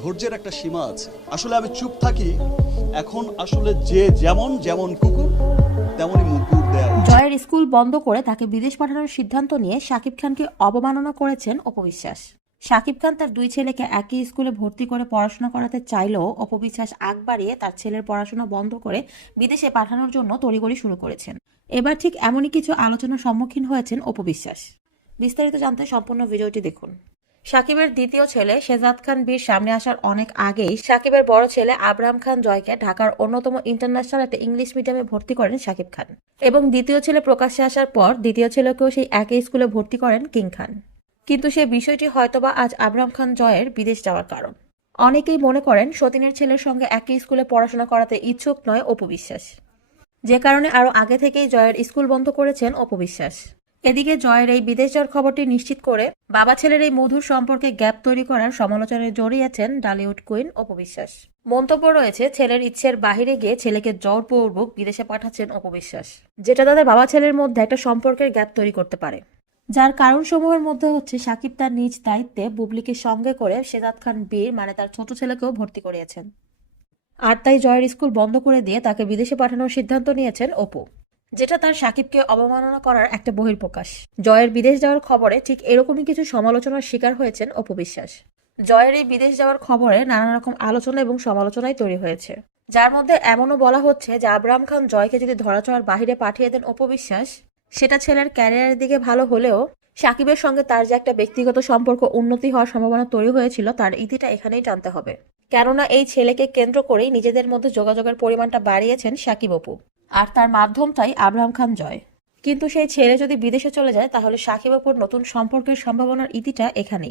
ধৈর্যের একটা সীমা আছে। আসলে আমি চুপ থাকি। এখন আসলে যে যেমন যেমন কুকুর, তেমনই মুকুর উচিত। জয়ের স্কুল বন্ধ করে তাকে বিদেশ পাঠানোর সিদ্ধান্ত নিয়ে শাকিব খানকে অবমাননা করেছেন অপবিশ্বাস। শাকিব খান তার দুই ছেলেকে একই স্কুলে ভর্তি করে পড়াশোনা করাতে চাইলেও অপবিশ্বাস আগ বাড়িয়ে তার ছেলের পড়াশোনা বন্ধ করে বিদেশে পাঠানোর জন্য তড়িগড়ি শুরু করেছেন। এবার ঠিক এমনই কিছু আলোচনার সম্মুখীন হয়েছেন অপবিশ্বাস। বিস্তারিত জানতে সম্পূর্ণ ভিডিওটি দেখুন। সাকিবের দ্বিতীয় ছেলে শেজাদ খান বীর সামনে আসার অনেক আগেই সাকিবের বড় ছেলে আব্রাহাম খান জয়কে ঢাকার অন্যতম ইন্টারন্যাশনাল একটা ইংলিশ মিডিয়ামে ভর্তি করেন সাকিব খান। এবং দ্বিতীয় ছেলে প্রকাশ্যে আসার পর দ্বিতীয় ছেলেকেও সেই একই স্কুলে ভর্তি করেন কিং খান। কিন্তু সে বিষয়টি হয়তোবা আজ আব্রাহাম খান জয়ের বিদেশ যাওয়ার কারণ। অনেকেই মনে করেন সতীনের ছেলের সঙ্গে একই স্কুলে পড়াশোনা করাতে ইচ্ছুক নয় অপবিশ্বাস যে কারণে আরও আগে থেকেই জয়ের স্কুল বন্ধ করেছেন অপবিশ্বাস এদিকে জয়ের এই বিদেশ যাওয়ার খবরটি নিশ্চিত করে বাবা ছেলের এই মধুর সম্পর্কে গ্যাপ তৈরি করার সমালোচনায় জড়িয়েছেন ডালিউড কুইন অপবিশ্বাস। মন্তব্য রয়েছে, ছেলের ইচ্ছের বাহিরে গিয়ে ছেলেকে জোরপূর্বক বিদেশে পাঠাচ্ছেন অপবিশ্বাস, যেটা তাদের বাবা ছেলের মধ্যে একটা সম্পর্কের গ্যাপ তৈরি করতে পারে। যার কারণসমূহের মধ্যে হচ্ছে সাকিব তার নিজ দায়িত্বে বুবলিকে সঙ্গে করে সেদাত খান বীর মানে তার ছোট ছেলেকেও ভর্তি করিয়েছেন। আর তাই জয়ের স্কুল বন্ধ করে দিয়ে তাকে বিদেশে পাঠানোর সিদ্ধান্ত নিয়েছেন অপু। যেটা তার সাকিবকে অবমাননা করার একটা বহির্প্রকাশ জয়ের বিদেশ যাওয়ার খবরে ঠিক এরকমই কিছু সমালোচনার শিকার হয়েছেন অপু বিশ্বাস। জয়ের এই বিদেশ যাওয়ার খবরে নানা রকম আলোচনা এবং সমালোচনাই তৈরি হয়েছে। যার মধ্যে এমনও বলা হচ্ছে যে আবরাম খান জয়কে যদি ধরাচড়ার বাহিরে পাঠিয়ে দেন অপবিশ্বাস সেটা ছেলের ক্যারিয়ারের দিকে ভালো হলেও সাকিবের সঙ্গে তার যে একটা ব্যক্তিগত সম্পর্ক উন্নতি হওয়ার সম্ভাবনা তৈরি হয়েছিল, তার ইতিটা এখানেই টানতে হবে। কেননা এই ছেলেকে কেন্দ্র করেই নিজেদের মধ্যে যোগাযোগের পরিমাণটা বাড়িয়েছেন সাকিব অপু। আর তার মাধ্যমটাই আব্রাহাম খান জয়। কিন্তু সেই ছেলে যদি বিদেশে চলে যায়, তাহলে সাকিব ওপর নতুন সম্পর্কের সম্ভাবনার ইতিটা এখানেই।